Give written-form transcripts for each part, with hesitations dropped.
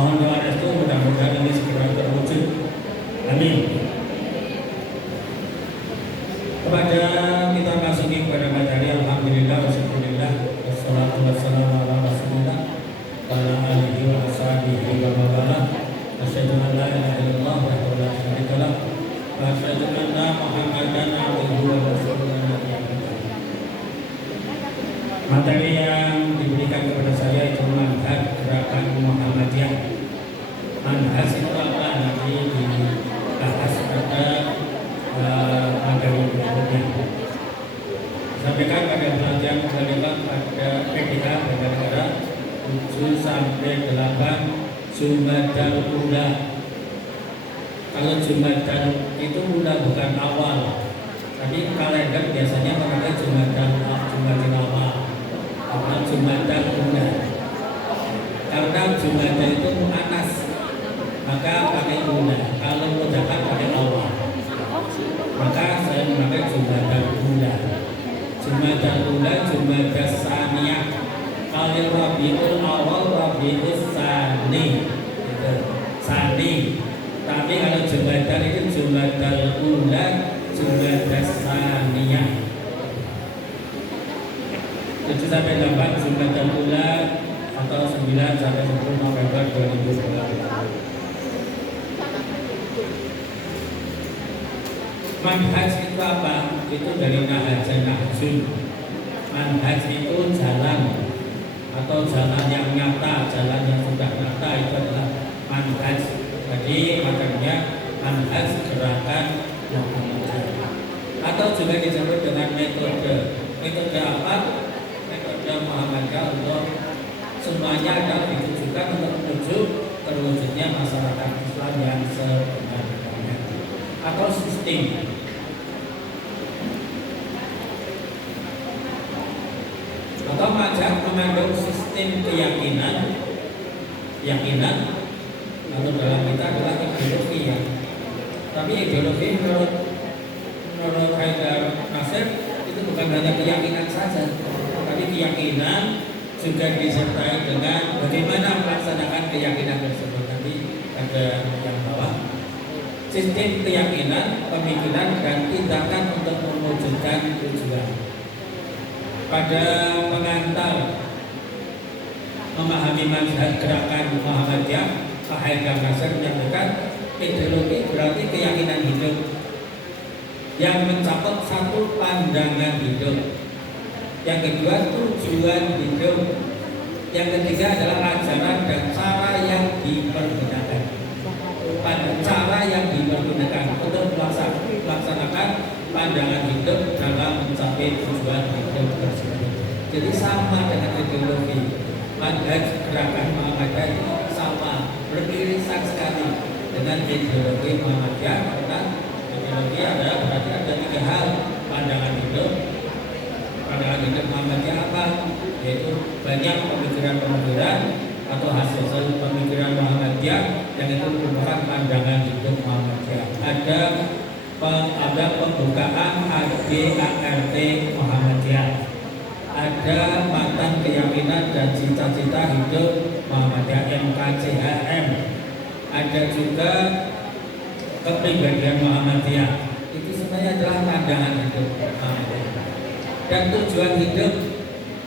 Mohon doa restu, mudah-mudahan ini segera terwujud. Amin. Kepada kita masuki kepada materi, alhamdulillah wasyukurillah wassalatu wassalamu ala rasulillah wa ala alihi wa ashabihi wa mawala. Asyhadu an la ilaha illallah wa la syarika lah wa asyhadu anna Muhammadan abduhu wa rasuluh. Materi yang diberikan kepada saya itu manhaj gerakan Muhammadiyah. Manhaj itu apa? Nanti dibahas pada materi berikutnya. Sampaikan pada pelajaran kelima pada PDA negara 7 sampai 8 Jumadal Ula. Kalau Jumadal itu Ula bukan awal, tapi kalender biasanya memakai Jumadal awal atau Jumadal Ula. Karena Jumadal itu muannas, maka pakai Ula. Kalau mudzakkar pakai awal, maka saya memakai Jumadal Ula. Jumadal Ula, Jumadal Saniyah. Kalau Rabiul Awal, Rabiul Sani, gitu. Sani. Tapi kalau Jumadal itu Jumadal Ula, Jumadal Saniyah. 7 sampai 8 Jumadal Ula atau 9 sampai 10 November 2020. Manhaj itu apa? Itu dari nahajan nahjun. Manhaj itu jalan atau jalan yang nyata, jalan yang sudah nyata, itu adalah manhaj. Jadi makanya manhaj gerakan Muhammadiyah. Atau juga disebut dengan metode. Metode apa? Metode Muhammadiyah untuk semuanya adalah ditujukan untuk menuju terwujudnya masyarakat Islam yang sebenarnya. Atau sistem. Atau mengandung sistem keyakinan, atau dalam kita adalah ideologi ya. Tapi ideologi menurut Haidar Nasir itu bukan hanya keyakinan saja, tapi keyakinan juga disertai dengan bagaimana melaksanakan keyakinan tersebut. Nanti ada yang bawah. Sistem keyakinan, pemikiran, dan tindakan untuk mewujudkan tujuan. Pada pengantar memahami manhaj gerakan Muhammadiyah, Pak Haidar Nasir menyatakan ideologi berarti keyakinan hidup yang mencakup satu pandangan hidup. Yang kedua tujuan hidup. Yang ketiga adalah ajaran dan cara yang dipergunakan. Pada cara yang dipergunakan untuk melaksanakan pandangan hidup dalam mencapai tujuan hidup tersebut. Jadi sama dengan ideologi. Manhaj gerakan Muhammadiyah itu sama, beririsan sekali dengan ideologi Muhammadiyah. Karena ideologi adalah berarti ada 3 hal: pandangan hidup. Pandangan hidup Muhammadiyah apa? Yaitu banyak pemikiran-pemikiran atau hasil pemikiran Muhammadiyah yang itu merupakan pandangan hidup Muhammadiyah. Ada pembukaan ADART Muhammadiyah, ada mantan keyakinan dan cita-cita hidup Muhammadiyah MKCHM, ada juga kepribadian Muhammadiyah. Itu sebenarnya adalah pandangan hidup Muhammadiyah. Dan tujuan hidup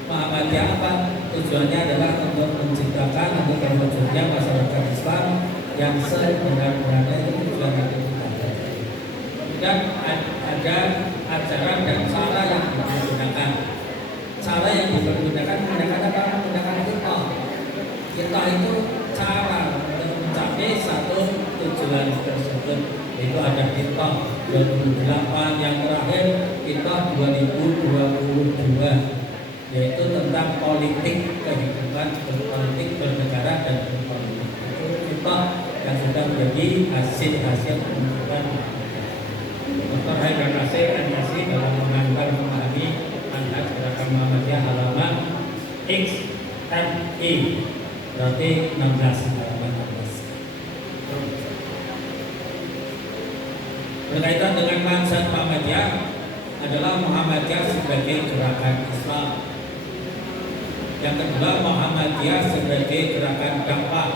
Muhammadiyah apa? Tujuannya adalah untuk menciptakan atau terwujudnya masyarakat Islam yang sebenar-benarnya. Itu tujuan hidup kita. Dan ada ajaran dan cara yang dipergunakan. Cara yang dipergunakan menggunakan apa? Menggunakan kita. Kita itu cara untuk mencapai satu tujuan tersebut. Itu ada kita 28, yang terakhir kita 2022, yaitu tentang politik kehidupan, berpolitik, bernegara, dan berpolitik. Itu kita yang sudah menjadi hasil pembentukan Dr. Haidar Nasir MSc dalam mengantar memahami manhaj gerakan Muhammadiyah halaman XMI, berarti 16 halaman 16. Berkaitan dengan manhaj Muhammadiyah adalah Muhammadiyah sebagai gerakan Islam. Yang kedua, Muhammadiyah sebagai gerakan dakwah.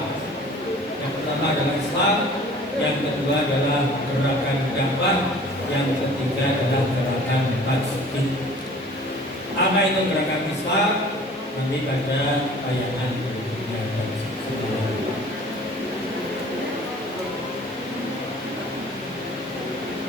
pertama adalah Islam, yang kedua adalah gerakan dakwah, yang ketiga adalah gerakan tasbih. Apa itu gerakan Islam? Nanti pada tayangan berikutnya.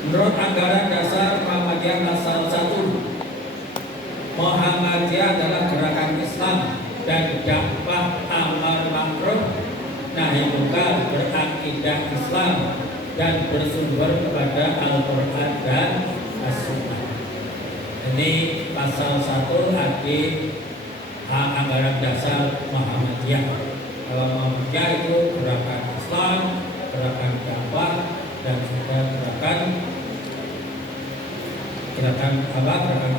Menurut anggaran dasar Muhammadiyah pasal 1, Muhammadiyah adalah gerakan Islam dan dakwah amar ma'ruf nahi munkar berakidah Islam dan bersumber kepada Al-Quran dan As-Sunnah. Ini pasal 1 hadis anggaran dasar Muhammadiyah. Kalau Muhammadiyah itu gerakan Islam, gerakan dakwah, dan juga gerakan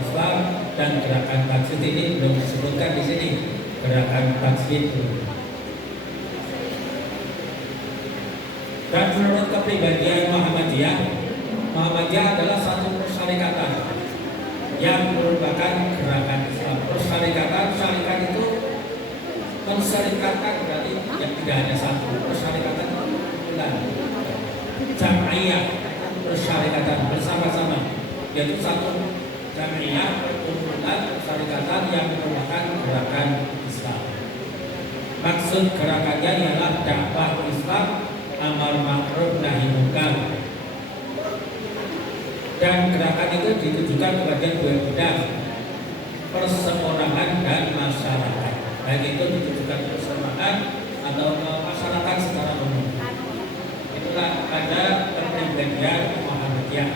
Islam dan gerakan taksib. Ini belum disebutkan di sini gerakan taksib. Dan menurut kepribadian Muhammadiyah adalah satu persyarikatan yang merupakan gerakan Islam. Syarikat itu mensyarikatkan, berarti yang tidak hanya satu. Persyarikatan itu kumpulan, jam'iyah, persyarikatan bersama-sama, yaitu satu jam'iyah, kumpulan persyarikatan yang merupakan gerakan Islam. Maksud gerakannya ialah dakwah Islam, amar ma'ruf nahi munkar. Dan gerakan itu ditujukan kepada dua bidang, perseorangan dan masyarakat. Baik itu ditujukan perseorangan atau masyarakat secara umum. Itulah ada kepribadian Muhammadiyah.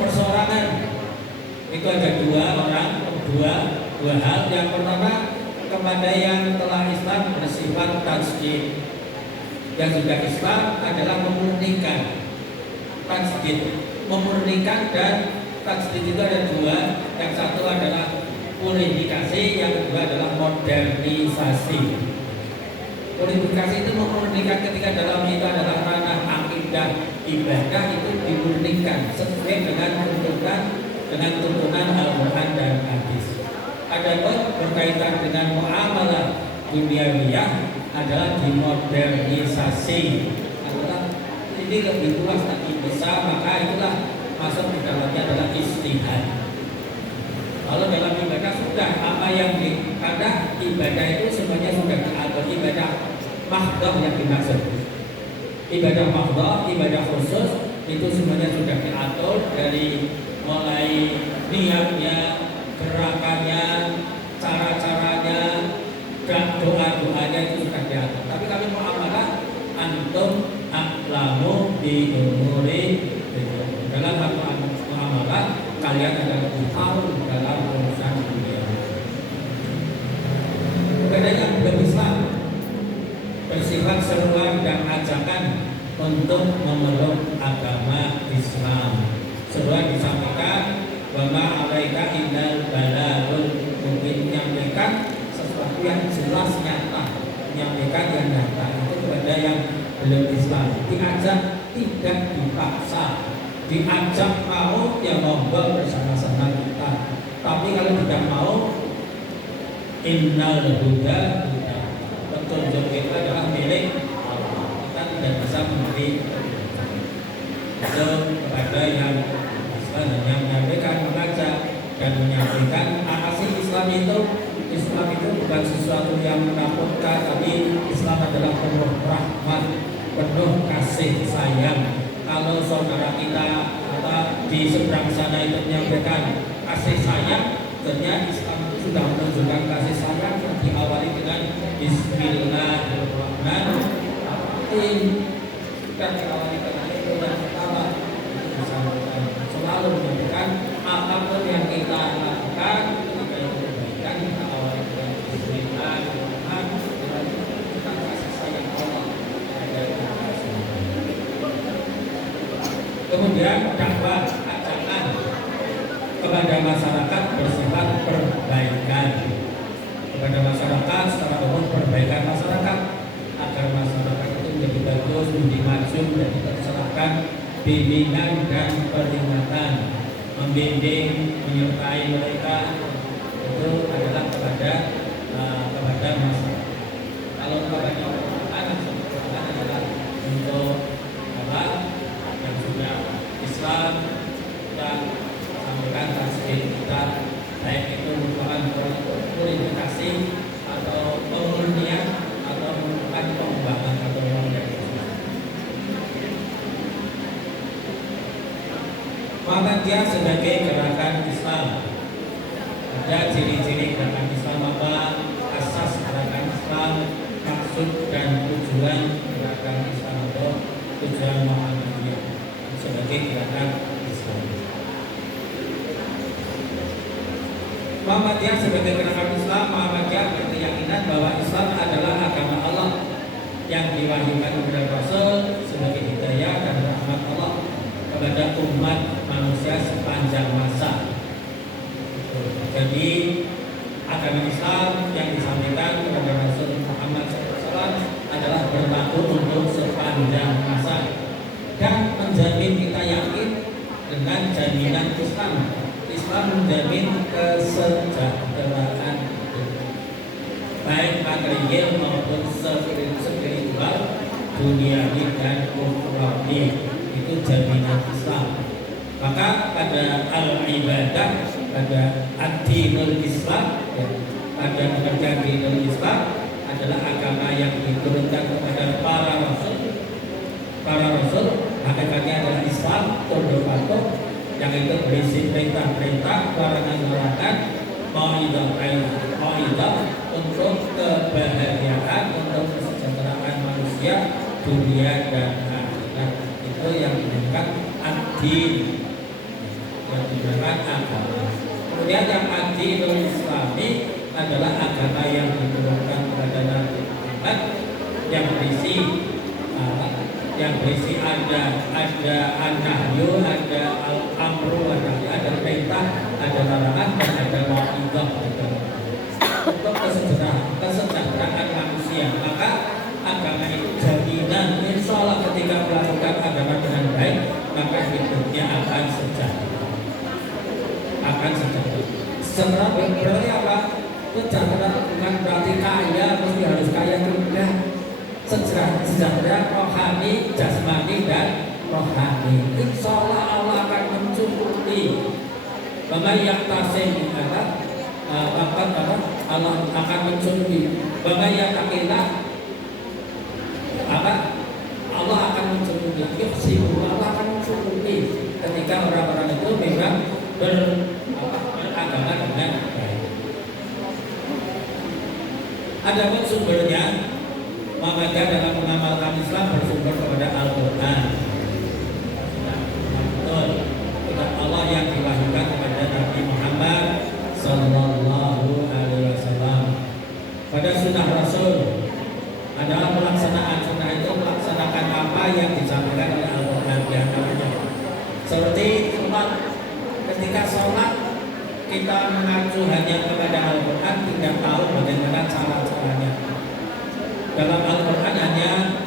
Perseorangan itu ada dua hal. Yang pertama, kepada yang telah Islam bersifat tasdid. Yang juga Islam adalah memurnikan. Tasdid, memurnikan dan tasdid itu ada dua. Yang satu adalah purifikasi, yang kedua adalah modernisasi. Purifikasi itu memurnikan ketika dalam itu adalah ranah akidah ibadah, itu dimurnikan sesuai dengan tuntunan Al-Quran dan hadis. Adapun berkaitan dengan muamalah duniawiyah adalah dimodernisasi. Ini lebih luas lagi bisa, maka itulah masuk di dalamnya adalah istihad. Kalau dalam ibadah sudah apa yang karena ibadah itu semuanya sudah diatur. Ibadah mahdhah yang dimaksud, ibadah mahdhah, ibadah khusus itu semuanya sudah diatur dari mulai niatnya, gerakannya, cara-caranya, dan doa-doanya itu sudah diatur. Tapi kami muamalah antum aklamu di umuri dalam muamalah kalian adalah tahu dalam urusan dunia. Bedanya belum Islam bersifat seruan dan ajakan untuk memeluk agama Islam. Seruan disampaikan bahwa alaika innal balagul mungkin, menyampaikan sesuatu yang jelas nyata, menyampaikan yang nyata itu kepada yang belum Islam. Diajak tidak dipaksa, diajak mau ya monggo bersama-sama kita. Tapi kalau tidak mau, innal huda, petunjuk itu adalah milik Allah. Kita tidak bisa memberi itu kepada yang Islam, yang menyampaikan, mengajak dan menyampaikan. Asal Islam itu bukan sesuatu yang menakutkan, tapi Islam adalah penuh rahmat, penuh kasih sayang. Kalau saudara kita di seberang sana itu menyampaikan kasih sayang, ternyata Islam itu sudah menunjukkan kasih sayang yang diawali dengan Bismillahirrahmanirrahim. Dan diawali dengan itu yang pertama disampaikan, selalu menyampaikan apapun yang kita lakukan ketika itu kebaikan, kita awali dengan Bismillahirrahmanirrahim. Kita kasih sayang Allah. Kemudian dakwah ajakan kepada masyarakat bersifat perbaikan kepada masyarakat secara umum, perbaikan masyarakat agar masyarakat itu menjadi bagus, menjadi maju, menjadi tercerahkan, bimbingan dan peringatan, membimbing, menyertai mereka itu adalah kepada masyarakat. Kalau kepada masyarakat kita sampaikan tasbih kita, baik itu merupakan purifikasi atau pemurnian atau merupakan pengembangan atau modernisasi. Muhammadiyah sebagai gerakan Islam, ada ciri-ciri gerakan Islam apa, asas gerakan Islam, maksud dan tujuan gerakan Islam atau tujuan Muhammadiyah sebagai gerakan Islam. Muhammadiyah sebagai gerakan Islam, Muhammadiyah berkeyakinan bahwa Islam adalah agama Allah yang diwahyukan kepada Rasul sebagai hidayah dan rahmat Allah kepada umat manusia sepanjang masa. Jadi agama Islam yang disampaikan kepada Rasul Muhammad SAW adalah berlaku untuk sepanjang masa dan menjamin, kita yakin dengan jaminan Islam. Islam menjamin kesejahteraan hidup, baik material maupun spiritual, duniawi dan ukhrawi. Itu jaminan Islam. Maka pada al-ibadah, pada ad-dinul Islam, pada pekerjaan dinul Islam adalah agama yang diturunkan kepada para rasul. Para rasul hakikatnya adalah Islam tunduk yang itu berisi perintah-perintah, larangan-larangan, mau'izah untuk kebahagiaan, untuk kesejahteraan manusia dunia dan akhirat. Itu yang dinamakan ad-din, yang dinamakan agama. Kemudian yang ad-dinul Islami adalah agama yang diturunkan kepada Nabi Muhammad yang berisi ada an-nahyu, ada al-amru, ada perintah, ada larangan, dan ada mau'izah untuk kesejahteraan manusia. Maka agama itu jaminan, insya Allah ketika melakukan agama dengan baik, maka hidupnya akan sejahtera. Sebenarnya berarti apa? Sejahtera bukan berarti kaya, mesti harus kaya juga. Sejahtera rohani, jasmani dan rohani. Insya Allah akan mencukupi. Yang tasih Allah akan mencukupi. Yang takilah Allah akan mencukupi. Allah akan mencukupi ketika orang-orang itu memang beragama dengan baik. Adapun sumbernya, Muhammadiyah dalam mengamalkan Islam bersumber kepada Al-Quran. Betul, Allah yang diwahyukan kepada Nabi Muhammad Sallallahu Alaihi Wasallam. Pada sunnah Rasul adalah pelaksanaan sunnah itu melaksanakan apa yang disampaikan oleh Al-Quran diantaranya. Seperti sholat, ketika sholat kita mengacu hanya kepada Al-Quran, tidak tahu bagaimana cara-caranya. Dalam Al-Quran hanya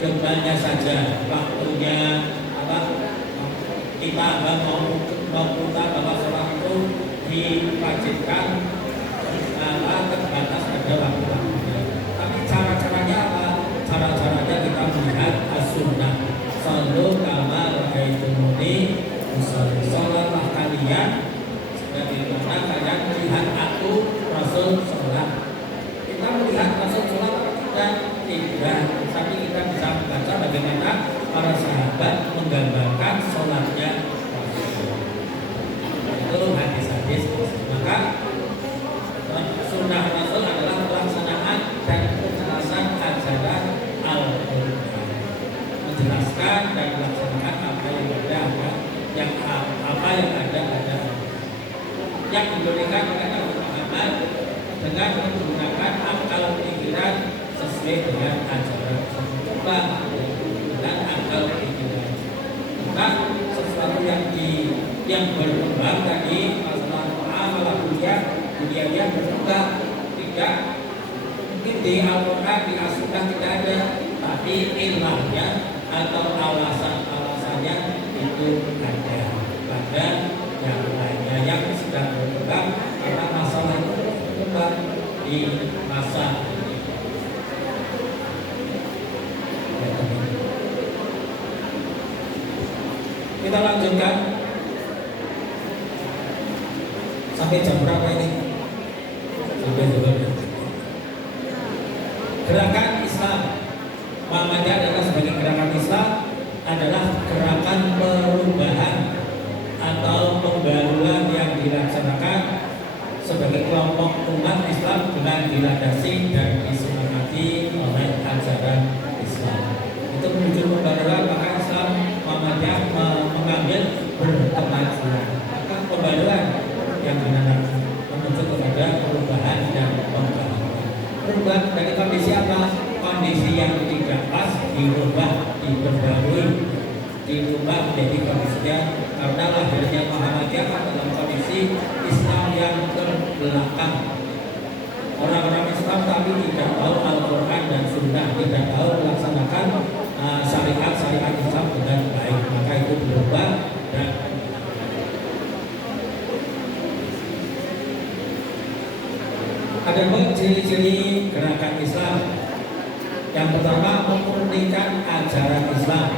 jumlahnya saja, waktunya kita mau putar bahwa sholat itu diwajibkan terbatas pada waktu-waktunya. Tapi cara-caranya apa? Cara-caranya kita melihat as-sunnah. Sallu kama ra'aitumuni usolli. Sholatlah kalian sebagaimana kalian melihat aku Rasul sholat. Kita melihat Rasul sholat dan tidak, tapi kita bisa membaca bagaimana para sahabat menggambarkan sholatnya Rasul. Itu hadis-hadis. Maka sunnah Rasul adalah pelaksanaan dan penjelasan ajaran Al-Quran, menjelaskan dan melaksanakan apa yang ada, yang diberikan oleh Nabi Muhammad dengan menggunakan akal pikiran sesuai dengan ajaran. Coba dengan akal pikiran. Maka sesuatu yang berkembang tadi masalah muamalah dunia berkembang, tidak mungkin di Al-Quran di As-Sunnah tidak ada, tapi ilahnya atau alasan-alasannya itu ada pada yang lainnya yang sedang berkembang, karena masalah itu berkembang di masa ini. Kita lanjutkan. Sampai jam berapa ini? Sampai jam. Gerakan Islam Muhammadiyah adalah sebagai gerakan Islam adalah gerakan perubahan atau pembaruan yang dilaksanakan sebagai kelompok umat Islam dengan dilandasi dan disemangati oleh ajaran Islam. Itu menuju pembaruan, maka Islam Muhammadiyah mengambil berkemajuan. Maka pembaruan yang menuju kepada perubahan dan pembaruan. Perubahan dari kondisi apa? Kondisi yang tidak pas dirubah, diperbarui, dirubah menjadi kondisinya, karena lahirnya Muhammadiyah dalam kondisi Islam yang terbelakang. Orang-orang Islam tapi tidak tahu Al-Quran dan Sunnah, tidak tahu melaksanakan syariat-syariat Islam dengan baik, maka itu berubah. Dan ada ciri-ciri gerakan Islam. Yang pertama, memurnikan ajaran Islam,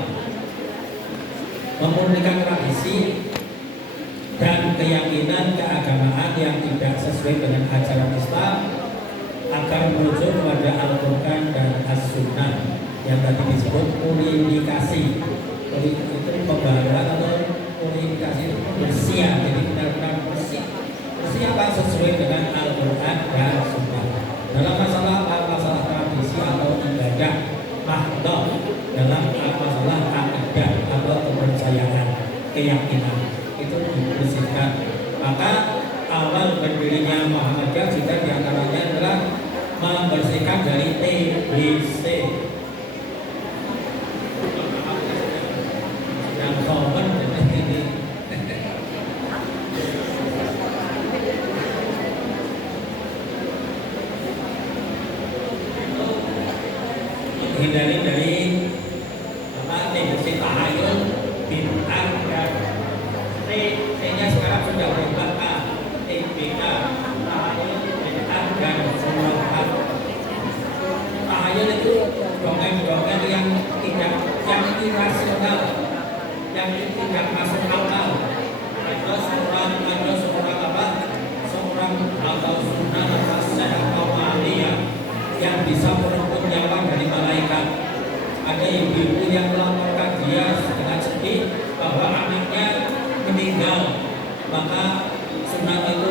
memurnikan tradisi dan keyakinan keagamaan yang tidak sesuai dengan ajaran Islam, agar merujuk kepada Al-Quran dan As-Sunnah yang tadi disebut purifikasi. Itu pembaharuan atau purifikasi itu pembersihan, jadi benar-benar bersih. Bersih apa? Sesuai dengan Al-Quran dan Sunnah. Dalam masalah tradisi atau ibadah mahdoh, dalam masalah akidah atau kepercayaan, keyakinan, itu dibersihkan. Maka awal berdirinya Muhammadiyah juga diantaranya adalah membersihkan dari TBC. Yang common ini hindari dari TBC tahayul, bid'ah dan T-nya sekarang sudah berubah K, TBK, tahayul, bid'ah dan khurafat. Tahayul itu dongeng-dongeng yang irasional, yang tidak masuk akal. Ada seorang apa? Seorang atau sunnah atau waliya yang bisa merebut nyawa dari malaikat. Ada ibu-ibu yang melaporkan dia dengan sedih bahwa anaknya meninggal, maka sunnah itu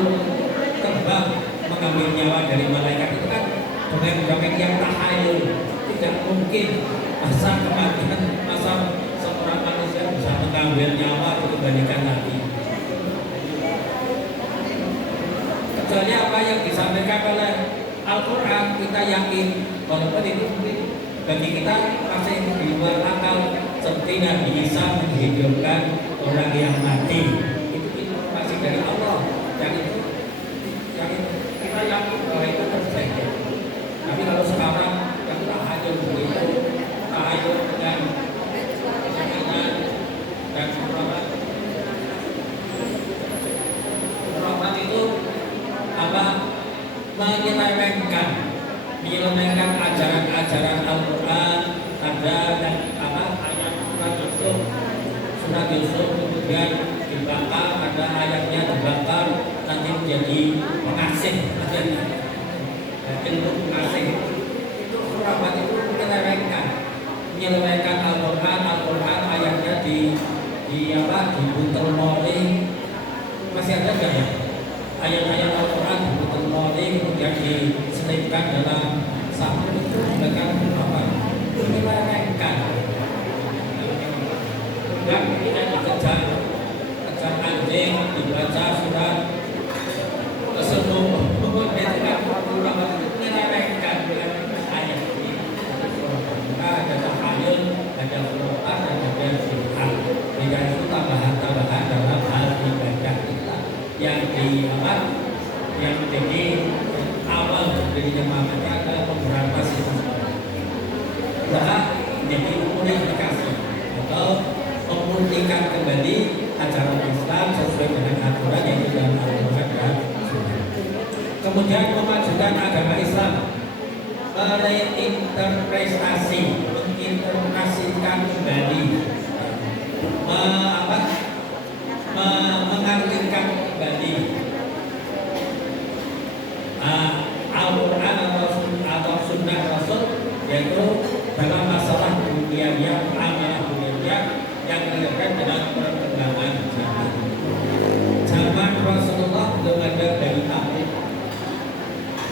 terbang mengambil nyawa dari malaikat. Itu kan dongeng-dongeng yang tahayul. Tidak mungkin masa kematian, masa seorang manusia bisa mengambil nyawa itu kebalikan lagi. Kecuali apa yang disampaikan oleh Al-Quran, kita yakin, walaupun itu mungkin bagi kita masih di luar akal, seperti Nabi Isa menghidupkan orang yang mati. Itu masih dari Allah, dan itu kita yakin bahwa itu terjadi. Tapi kalau sekarang yang tahayul begitu, tahayul dengan kesenangan dan khurafat itu apa? Menyelewengkan ajaran-ajaran Al-Quran, ada dan apa ayat surat Yusuf kemudian dibakar, ada ayatnya dibakar nanti menjadi pengasih, ilmu pengasih. Itu khurafat, itu menyelewengkan Al-Quran ayatnya diputar mori. Masih ada nggak ya ayat-ayat Al-Quran diputar mori kemudian diselipkan dalam sabun, itu bukan apa? Menyelewengkan. Dan tidak dikejar anjing, dibaca surat keseluruhan menyelewengkan dengan ayat ini. Ada tahayul, ada khurafat, dan ada bid'ah. Bid'ah itu tambahan-tambahan dalam hal ibadah kita yang yang menjadi awal berdirinya Muhammadiyah adalah pemberantas itu. Nah, menjadi purifikasi atau memurnikan kembali ajaran Islam sesuai dengan aturan yang dalam Al-Quran dan Sunnah. Kemudian memajukan agama Islam, menginterpretasikan kembali, mengartikan kembali sunnah Rasul, yaitu dalam masalah dunianya, amal dunianya yang berkaitan dengan perkembangan zaman. Zaman Rasulullah belum ada bayi tabung.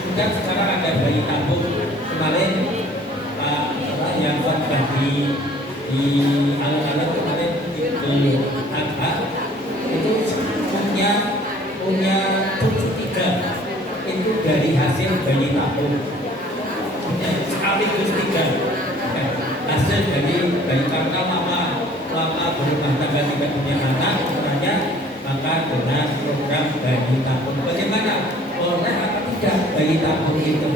Bukan sekarang ada bayi tabung. Kemarin Pak yang khotbah di alun-alun kemarin di Adha itu punya cucu 3 itu dari hasil bayi tabung. Sekaligus 3 hasil dari bayi, karena lama berumah tangga tidak punya anak, makanya maka dengan program bayi tabung. Bagaimana boleh atau tidak bayi tabung itu?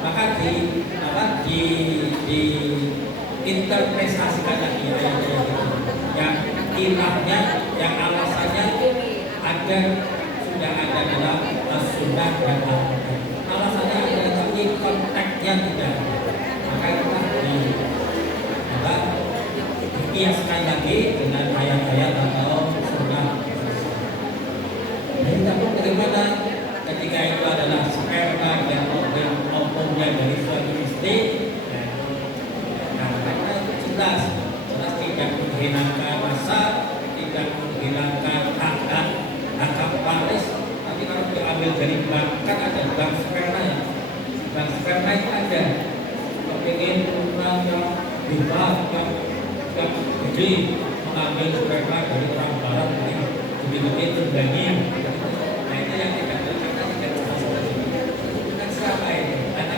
Maka di interpretasikan lagi ayat-ayat itu yang ilahnya, yang alasannya agar sudah ada dalam sunnah dan Al-Quran. Alasannya adalah tapi konteksnya tidak. Maka kita dikiaskan lagi dengan ayat-ayat atau sunnah. Jadi tabung bagaimana ketika itu adalah sperma dan ovumnya dari suatu istri. Jelas tidak menghilangkan rasa, tidak menghilangkan hak waris, tapi kalau diambil dari bank kan ada bank sperma ya. Bank sperma itu ada. Kepingin orang yang bebas, yang gede mengambil sperma dari orang barat ini begitu banyak. Nah itu yang tidak berkata tidak jelas. Bukan siapa itu, anak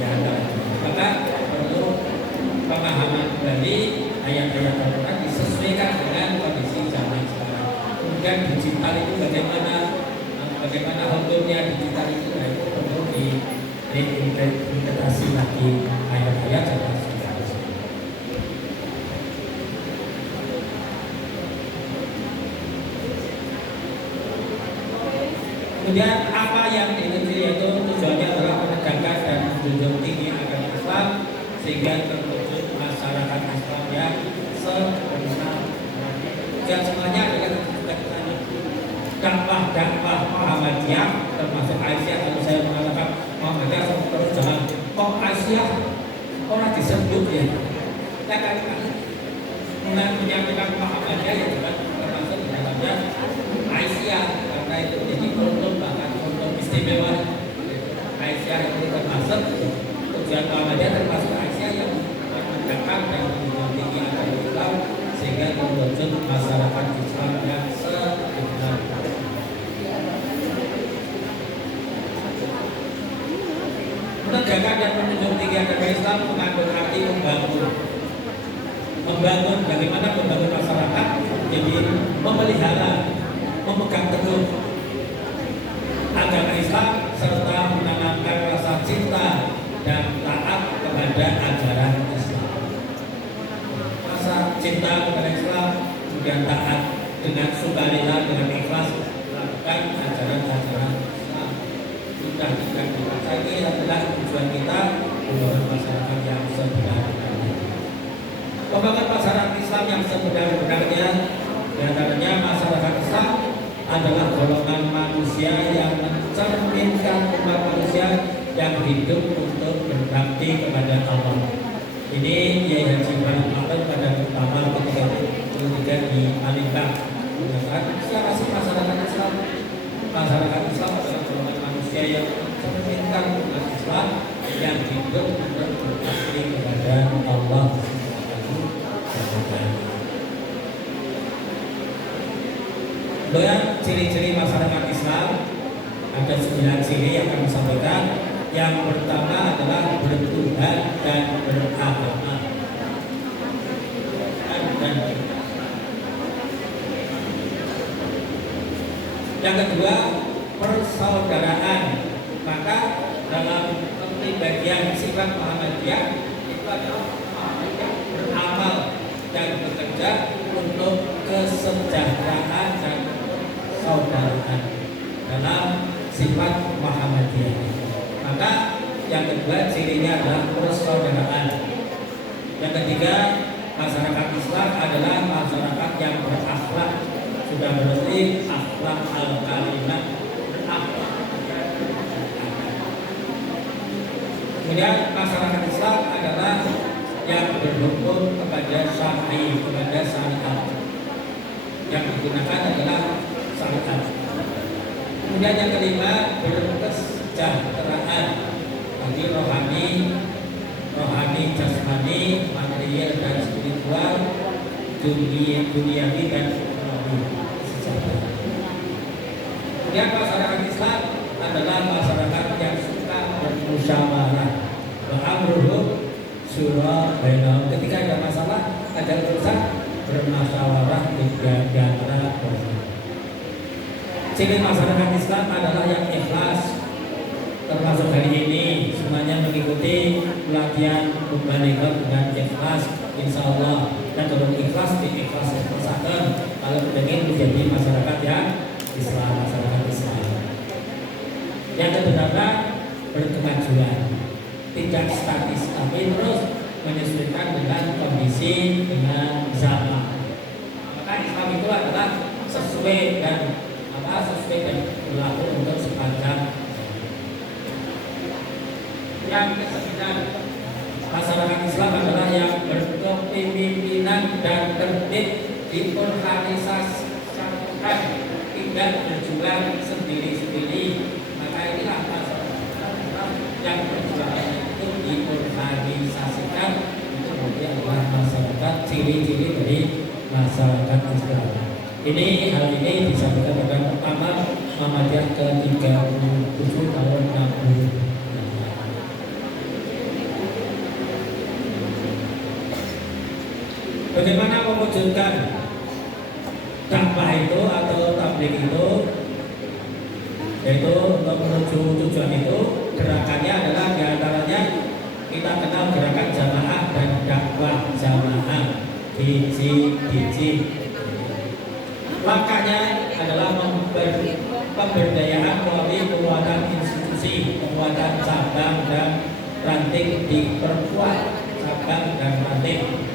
jangan. Maka perlu pemahaman dari ayat-ayat Al-Quran disesuaikan dengan kondisi zaman sekarang. Kemudian digital itu bagaimana hukumnya digital itu, itu perlu diinterpretasi lagi ayat-ayat seperti itu. Kemudian apa yang dituju, yaitu tujuannya adalah menegakkan dan menjunjung tinggi agama Islam sehingga terwujud masyarakat Islam yang sebenar. Dan semuanya adalah dakwah Muhammadiyah, termasuk Aisyah. Kalau saya mengatakan Muhammadiyah terus jangan kok Aisyah orang disebut ya. Kita kan menyampaikan Muhammadiyah ya juga termasuk di dalamnya Aisyah, karena itu jadi kultum, bahkan kultum istimewa. Aisyah itu termasuk tujuan Muhammadiyah, termasuk Aisyah yang menegakkan dan mentinggi agama Islam sehingga terwujud masyarakat Islam yang sebenar. Menegakkan dan menjunjung tinggi agama Islam mengandung arti membangun bagaimana membangun masyarakat, jadi memelihara, memegang teguh agama Islam serta menanamkan rasa cinta dan taat kepada ajaran Islam. Rasa cinta kepada Islam, kemudian taat dengan sukarela, dengan ikhlas melakukan ajaran-ajaran Islam. Sudah tidak dibaca, ini adalah tujuan kita membangun masyarakat yang sebenar-benarnya. Membangun masyarakat Islam yang sebenar-benarnya, di antaranya masyarakat Islam adalah golongan manusia yang mencerminkan umat manusia yang hidup untuk berbakti kepada Allah. Ini Yai Haji Ibrahim Ahmad pada pertama ketika kemudian di Palembang mengatakan siapa sih masyarakat Islam? Masyarakat Islam adalah golongan manusia yang mencerminkan umat Islam yang hidup untuk berbakti kepada Allah. Kemudian ciri-ciri masyarakat Islam ada 9 ciri yang kami sampaikan. Yang pertama adalah bertuhan dan beragama. Yang kedua, persaudaraan. Maka dalam kepribadian sifat Muhammadiyah itu adalah beramal dan bekerja untuk kesejahteraan dan persaudaraan dalam sifat Muhammadiyah. Maka yang kedua cirinya adalah persaudaraan. Yang ketiga, masyarakat Islam adalah masyarakat yang berakhlak. Sudah berarti akhlak al-karimah, berakhlak. Kemudian masyarakat Islam adalah yang berhukum kepada syar'i, kepada syariat. Yang digunakan adalah syariat. Kemudian yang kelima, berkesejahteraan bagi rohani, jasmani, material dan spiritual, duniawi dan ekonomi. Kemudian masyarakat Islam adalah masyarakat yang suka bermusyawarah, amruhum syura bainahum. Ketika ada masalah, ada urusan, bermusyawarah di antara mereka. Ciri masyarakat Islam adalah yang ikhlas. Termasuk hari ini semuanya mengikuti pelatihan Mubaligah dengan ikhlas, insya Allah. Dan kalau ikhlas diikhlaskan kalau ingin menjadi masyarakat yang Islam, masyarakat Islam. Yang kedua, berkemajuan, tidak statis tapi terus menyesuaikan dengan kondisi, dengan zaman. Maka Islam itu adalah sesuai dan berlaku untuk sepanjang. Yang kesembilan, masyarakat Islam adalah yang berkepemimpinan dan tertib, diorganisasikan, tidak berjuang sendiri-sendiri. Maka inilah masyarakat Islam yang berjuang itu diorganisasikan. Itu adalah masyarakat, ciri-ciri dari masyarakat Islam. Ini hal ini disampaikan pada Muktamar Muhammadiyah ke-37 tahun 60. Bagaimana mewujudkan dakwah itu atau tabligh itu, yaitu untuk menuju tujuan itu, gerakannya adalah diantaranya kita kenal gerakan jamaah dan dakwah jamaah DJDJ. Langkahnya adalah pemberdayaan melalui penguatan institusi, penguatan cabang dan ranting, diperkuat cabang dan ranting.